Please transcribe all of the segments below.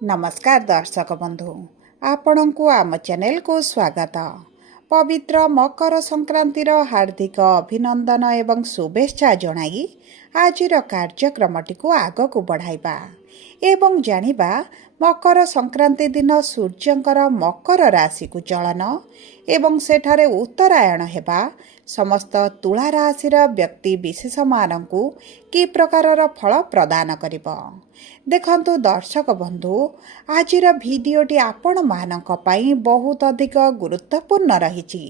नमस्कार दर्शक बंधु आपण को आम चैनल को स्वागत। पवित्र मकर संक्रांतिर हार्दिक अभिनंदन एवं शुभेच्छा जणाई आज कार्यक्रमटी को आग को बढ़ाइबा एवं जानिबा मकर संक्रांति दिन सूर्यंकर मकर राशि को चलन एवं सेठारे उत्तरायण हेबा समस्त तुला राशि व्यक्ति विशेष मानकु कि प्रकार फल प्रदान करिब। देखंतु दर्शक बंधु आजिर भिडियोटी आपण मानक पई बहुत अधिक गुरुत्वपूर्ण रहिछि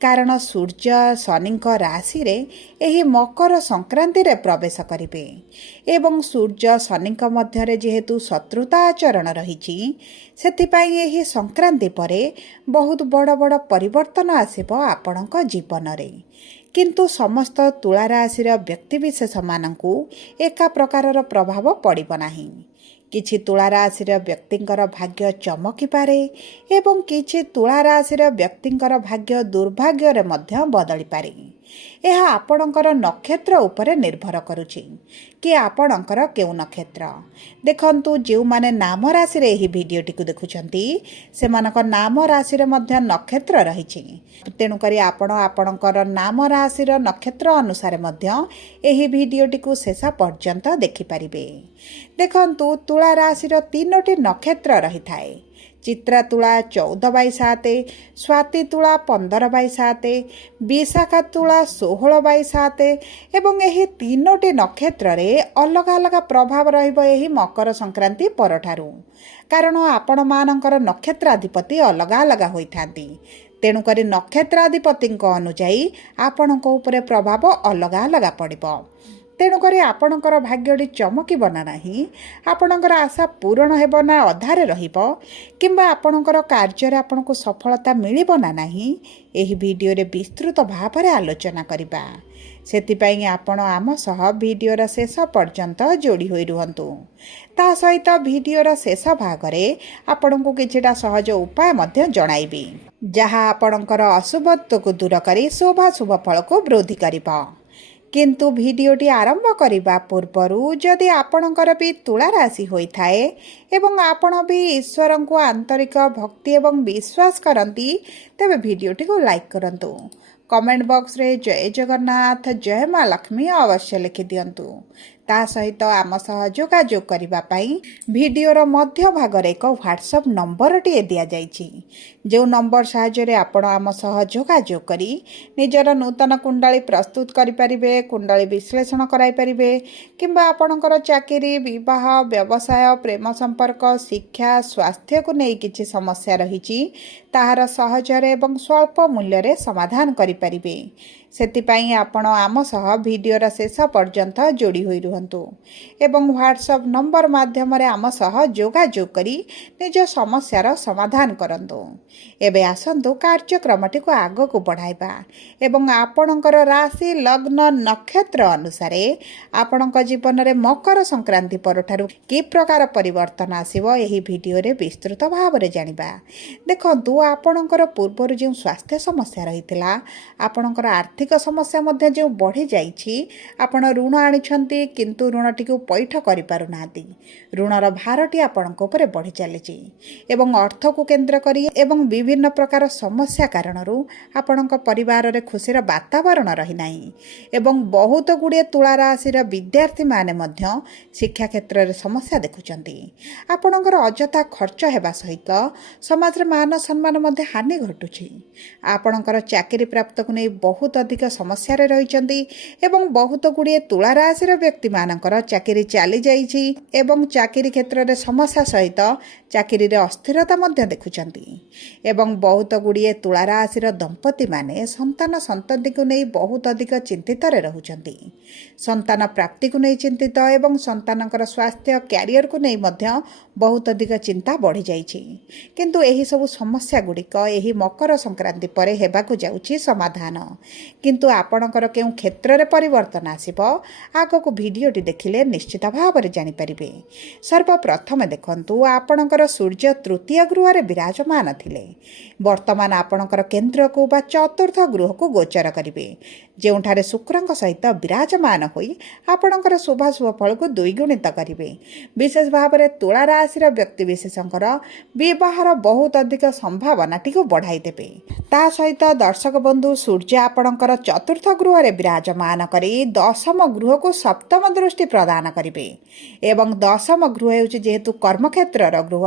कारण सूर्य शनिक राशि रे एही मकर संक्रांति रे प्रवेश करिवे एवं सूर्य शनिक मध्यरे जेहेतु शत्रुता आचरण रहिछि सेथिपाई एही संक्रांति परे बहुत बड़ बड़ परिवर्तन आसिब आपणक जीवन रे। किंतु समस्त तुला राशि व्यक्तिविशेष मानकु एका प्रकारर प्रभाव पड़िब नाही। किछि तुला राशि व्यक्तिंकर भाग्य चमकी पारे एवं किछि तुला राशि व्यक्तिंकर भाग्य दुर्भाग्य रे मध्य बदली पारे। यह आपणकर नक्षत्र उपरे निर्भर करुछि कि आपणकर केउ नक्षत्र। देखंतु जो माने नाम राशि रे एही भिडियोटी को देखुछंती सेमानक नाम राशि रे मध्य नक्षत्र रहिछि तेणु करी आपण आपणकर नाम राशि रो नक्षत्र अनुसार मध्य एही भिडियोटी को शेष पर्यंत देखि परिबे। देखंतु तुला राशि रो 3टी नक्षत्र रही थाए। चित्रा तुला 14/7, स्वाति तुला 15/7, विशाखा तुला 16/7 एवं एही 3टी नक्षत्र रे अलग अलग प्रभाव रहिबो एही मकर संक्रांति परठारु कारण आपण मानकर नक्षत्राधिपति अलग अलग होइथांती तेणु करी नक्षत्राधिपति अनुजाई आपणक उपरे प्रभाव अलग अलग पड़िबो। तेणुक आपणकर भाग्यटी चमक ना नहीं आपणकर आशा पूरण हेब ना अधारे रहिबो किंबा आपणकर कार्य आपन को सफलता मिलिबो ना नहीं एही वीडियो रे विस्तृत भाव रे आलोचना करिबा। सेतिपई आपण आम सह वीडियोर शेष पर्यंत जोड़ी होई रुहंतु। ता सहित वीडियोर शेष भाग रे आपण को किछिटा सहज उपाय मध्य जणाइबी जहा आपणकर अशुभत्व को दूर करी शुभ फल को वृद्धि करिबो। किंतु भिडियोटी आरंभ करने पूर्वरु जदि आपणकर भी तुला राशि होइथाए एवं आपण भी ईश्वर को आंतरिक भक्ति एवं विश्वास करती तेबे भिडियोटी को लाइक करंतु। कमेंट बॉक्स रे जय जगन्नाथ जय माँ लक्ष्मी अवश्य लिखि दियंतु। ता सहित आम सह जोगाजोग करिबा पई भिडियोर मध्य भाग रे एक व्हाट्सएप नंबर टी दिया जाइछि जो नंबर सहायता रे आपण आम सह जोगाजोग करी निजर नूतन कुंडली प्रस्तुत करि परिबे कुंडली विश्लेषण कराई परिबे किंबा आपणकर चाकरी विवाह व्यवसाय प्रेम संपर्क शिक्षा स्वास्थ्य को नै किछि समस्या रहिछि ताहार सहजरे एवं स्वल्प मूल्य रे समाधान करि परिबे। सेतिपई आपण आम सह भिडियोर शेष पर्यंत जोड़ी होई रुहंतु एवं व्हाट्सएप नंबर माध्यम रे आम सह जोगाजोग करी निज समस्यार समाधान करंतु। एबे आसंतु कार्यक्रमटी को आग को बढ़ाइबा एवं आपणकर राशि लग्न नक्षत्र अनुसार आपणक जीवन रे मकर संक्रांति परठारु कि प्रकार परिवर्तन आसीबो एही भिडियो रे विस्तृत भाव रे जानिबा। देखंतु आपणकर पूर्वर जो स्वास्थ्य समस्या रहितला आपणकर आर्थिक समस्या मध्य जो बढ़ी जाइछि आपण ऋण आनिछंती किंतु ऋणटी को पैठ करि पारु नाती ऋणर भारटी आपणक ऊपर बढ़ी चलीछि एवं अर्थ को केंद्र करी एवं विभिन्न प्रकार समस्या कारणरू आपणक परिवार रे खुशीर वातावरण रही नाही एवं बहुत गुड़े तुला राशि विद्यार्थी माने मध्य शिक्षा क्षेत्र रे समस्या देखुचंती आपणकर अजथा खर्च हेबा सहित समाज रे मान सम्मान मध्य हानि घटुछि आपणकर चाकरी प्राप्त को नै बहुत अधिक समस्या रे रहिचंती एवं बहुत गुड़े तुला राशि व्यक्ति मानकर चाकरी चली जाइछि एवं चाकरी क्षेत्र रे समस्या सहित चाकरी रे अस्थिरता मध्य देखुचंती एवं बहुत गुड़िए तुला राशि दंपति माने संतान संतति को नहीं बहुत अधिक चिंतित रे रहुचंती संतान प्राप्ति को नहीं चिंतित एवं संतानकर स्वास्थ्य कैरियर को नहीं मध्य बहुत अधिक चिंता बढ़ी जाइछि किंतु एही सब समस्या गुड़िक एही मकर संक्रांति परे हेबाकु जाउछि समाधान किंतु आपणकर केउं क्षेत्र परिवर्तन आसिब आगकू भिडियोटी देखिले निश्चित भाव में जानीपारे। सर्वप्रथम देखंतु आपणकर सूर्य तृतीय गृह रे विराजमान थिले। वर्तमान आपणकर केन्द्र को बा चतुर्थ गृह को गोचर करिवे, जेउठारे शुक्रଙ୍କ सहित विराजमान होई आपणकर शुभाशुभ फल को द्विगुणित करिवे। विशेष भाव में तुला राशि व्यक्ति विशेषकर विवाहर बहुत अधिक संभावना को बढ़ाई देबे। ता सहित दर्शक बंधु सूर्य आपणकर चतुर्थ गृह रे विराजमान करी दशम गृह को सप्तम दृष्टि प्रदान करिवे एवं दशम गृह हेउची जेहेतु कर्मक्षेत्र गृह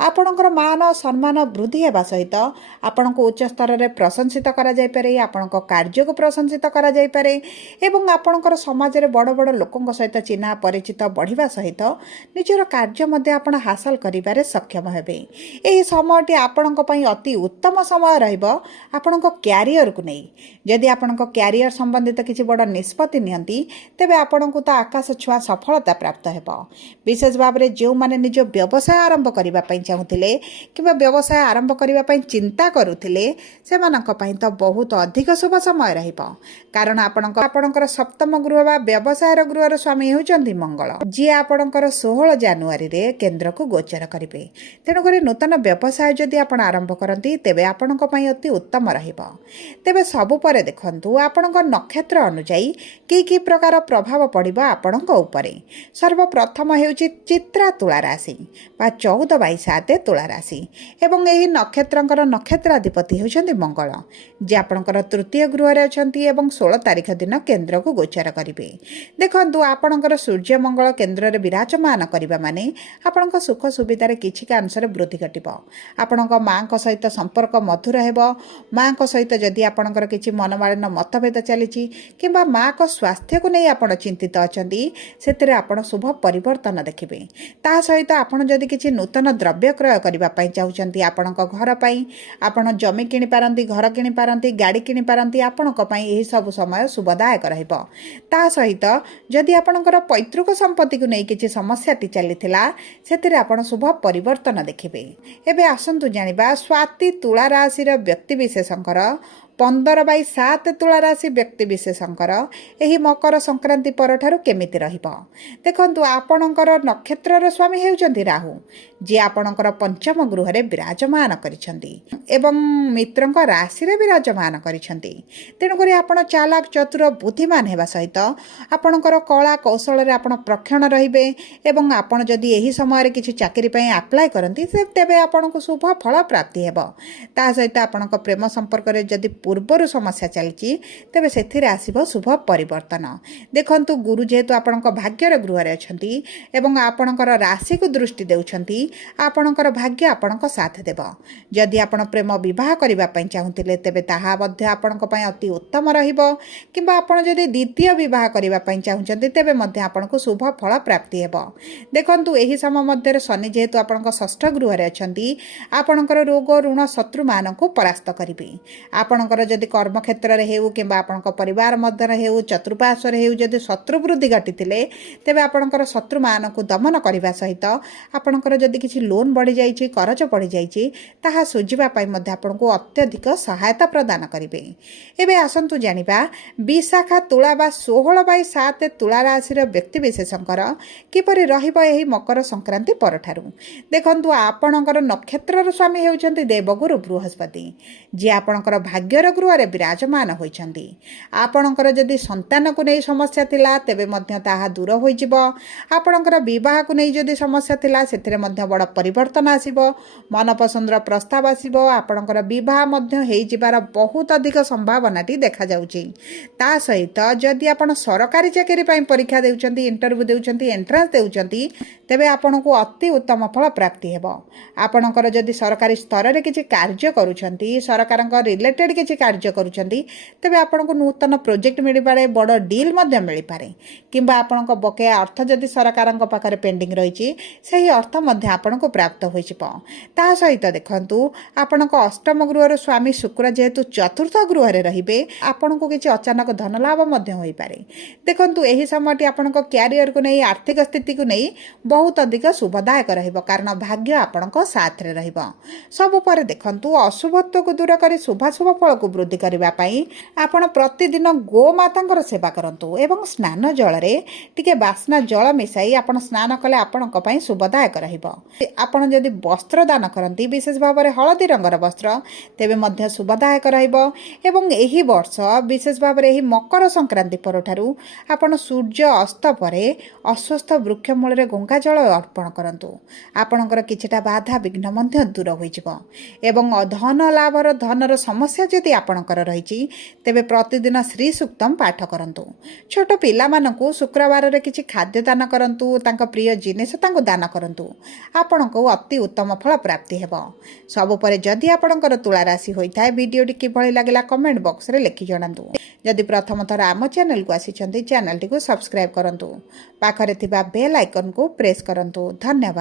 आपणकर मान सम्मान वृद्धि हेबा सहित आपण को उच्च स्तर रे प्रशंसित करा जाय पारे, आपण को कार्य को प्रशंसित करा जाय पारे एवं आपणकर समाज रे बड़ बड़ लोकंक सहित चिन्हा परिचित बढ़िबा सहित निजर कार्य मध्ये आपण हासिल करिबारे सक्षम हेबे। एही समयटी आपणक पई अति उत्तम समय रहइबो आपणक क्यारियर को नै। यदि आपणक क्यारियर संबंधित किछि बड़ निष्पत्ति नियंती तेबे आपणक तो आकाश छुआ सफलता प्राप्त हेबो। विशेष भाव में जो माने निज व्यवसाय आरंभ करिबा पई चाहुथिले किबा व्यवसाय आरंभ करिबा पई चिंता करुथिले सेमानक पई तो बहुत अधिक शुभ समय रहिबो, कारण आपणकर सप्तम गृह बा व्यवसायर गृहर स्वामी हेउचंती मंगल, जी आपणकर 16 जनवरी रे केन्द्र को गोचर करिवे। तेणु करी नूतन व्यवसाय जदि आपण आरंभ करंती तेबे आपणक पई अति उत्तम रहिबो। तेबे सबु परे देखंतु आपणक नक्षत्र अनुसायी की प्रकार प्रभाव पड़िबो आपणक उपरे। सर्वप्रथम हेउची चित्रा तुला राशि बा 14/7 तुला राशि एवं एही नक्षत्रंकर नक्षत्राधिपति हेउचंती मंगल, जे आपणकर तृतीय गृह रे अछंती एवं 16 तारिख दिन केन्द्र को गोचर करिवे। देखंतु आपणकर सूर्य मंगल केन्द्र रे विराजमान करिबा माने आपणक सुख सुविधार किछि अंशरे वृद्धि घटिबो। आपणक मांक सहित संपर्क मधुर हेबो। मांक सहित जदि आपणकर किछि मनमालिन मतभेद चलिछि किंबा मां को स्वास्थ्य को नै आपण चिंतित अछंती सेतरे आपण शुभ परिवर्तन देखिबे। ता सहित आपण जदि किछि नूतन द्रव्य क्रय करिबा पई चाहुचंती आपणक घर पई आपण जमी किनि पारंती, घर किनि पारंती, गाड़ी किनि पारंती, आपणक पई एही सब समय शुभदायक रहिबो। ता सहित जदि आपणकर पैतृक संपत्ति को नै किछि समस्या टी चलिथिला सेतरे आपण शुभ परिवर्तन देखिबे। एबे आसंतु जानिबा स्वाति तुला राशि व्यक्ति विशेषकर 15/7 तुला राशि व्यक्ति विशेषकर एही मकर संक्रांति परठारु केमिति रहिबो। देखंतु आपणकर नक्षत्रर स्वामी हेउचंती राहु, जे आपणकर पंचम गृह रे विराजमान करिसंती एवं मित्रंक राशि रे विराजमान करिसंती। तेणु करी आपण चालाक चतुर बुद्धिमान हेबा सहित आपणकर कला कौशल रे आपण प्रक्षण रहिबे एवं आपण जदि एही समय रे किछि चाकरी पई अप्लाई करंती तेबे आपणको शुभ फल प्राप्ति हेबो। ता सहित आपणक प्रेम संपर्क रे जदि पूर्वर समस्या चलछि तेबे सेथिरे आसीबो शुभ परिवर्तन। देखंतु गुरु जेहेतु आपणक भाग्यर गृह रे अछंती एवं आपणकर राशि को दृष्टि देउछंती, आपणकर भाग्य आपणक साथ देबो। जदि आपण प्रेम विवाह करिबा पई चाहुतिले तेबे ताहा मध्ये आपणक पई अति उत्तम रहिबो, किंबा आपण जदि द्वितीय विवाह करिबा पई चाहुचंती तेबे मध्ये आपणको शुभ फल प्राप्ति हेबो। देखंतु एही समय मध्ये शनि जेहेतु आपणक षष्ठ गृह रे अछंती आपणकर रोग ऋण शत्रु मानकु परास्त करिवे। आपणकर जदि कर्म क्षेत्र रे हेउ किंबा आपणक परिवार मध्ये हेउ चतुर्पार्श्व रे हेउ जदि शत्रु वृद्धि घटिथिले तेबे आपणकर शत्रु मानकु दमन करिबा सहित आपणकर जदि किछि लोन बढ़ी जाइछि, करज बढ़ी जाइछि, ताहा सुझिबा पई मध्ये आपणको अत्यधिक सहायता प्रदान करिवे। एबे आसंतु जानिबा विशाखा तुला बा 16/7 तुला राशि व्यक्ति विशेषकर किपरि रहिबो एही मकर संक्रांति परठारु। देखंतु आपणकर नक्षत्रर स्वामी हेउचंती देवगुरु बृहस्पति, जे आपणकर भाग्यर गृह रे विराजमान होइछंती। आपणकर जदि संतान को नै समस्या थिला तेबे मध्ये ताहा दूर होई जिवो। आपणकर विवाह को नै जदि समस्या थिला सेथिरे मध्ये बड़ परिवर्तन आसीबो। मन पसंदर प्रस्ताव आसीबो। आपणकर विवाह मध्ये हेइ जिबार बहुत अधिक संभावना टी देखा जाउची। ता सहित जदि आपण सरकारी चाकरी पई परीक्षा देउचंती, इंटरव्यू देउचंती, एंट्रांस देउचंती तेबे आपणको अति उत्तम फल प्राप्ति हेबो। आपणकर जदि सरकारी स्तर रे किछि कार्य करूचंती, सरकारक रिलेटेड किछि कार्य करूचंती तेबे आपणको नूतन प्रोजेक्ट मिलि पारे, बड़ डील मध्ये मिलि पारे, किंबा आपणको बकेया अर्थ जदि सरकारक पाखरे पेंडिंग रहिछि सेही अर्थ मध्ये आपणको प्राप्त होई जिवो। ता सहित देखंतु आपणको अष्टम गृहर स्वामी शुक्र जेहेतु चतुर्थ गृह रे रहिबे आपणको किछि अचानक धन लाभ मध्ये होई पारे। देखंतु एही समयटी आपणको क्यारियर को नै, आर्थिक स्थिति को नै बहुत अधिक शुभदायक रहिबो, कारण भाग्य आपणको साथ रे रहिबो। सब पर देखंतु अशुभत्व को दूर करी शुभाशुभ फल को वृद्धि करबा पई आपण प्रतिदिन गोमातांकर सेवा करंतु एवं स्नान जलरे टिके बास्ना जल मिसाई आपण स्नान कले आपणक पई शुभदायक रहिबो। आपण जदि वस्त्र दान करंती विशेष भाव में हलदी रंगर वस्त्र तेबे मध्य शुभदायक रहिबो। एवं एही वर्ष विशेष भाव में एही मकर संक्रांति परठारु आपण सूर्य अस्त परे अस्वस्थ वृक्ष मूल गंगा जल अर्पण करंतु आपणकर किछिटा बाधा विघ्न मध्य दूर होइजिबो। एवं धन लाभर धनर समस्या जदि आपणकर रहिछि तेबे प्रतिदिन श्री सूक्तम पाठ करंतु। छोट पिला मानकु शुक्रवार रे किछि खाद्य दान करंतु तांका प्रिय जिनिस तांको दान करंतु आपणको अति उत्तम फल प्राप्ति हेबो। सबु परे जदि आपणकर तुला राशि होइथाय वीडियोटी किभଳି लागिला कमेंट बॉक्स रे लिखि जणांतु। जदि प्रथम थर आम चैनल को आसिछन्ति चैनल टी को सब्सक्राइब करंतु पाखरे थिबा बेल आइकन को प्रेस करंतु। धन्यवाद।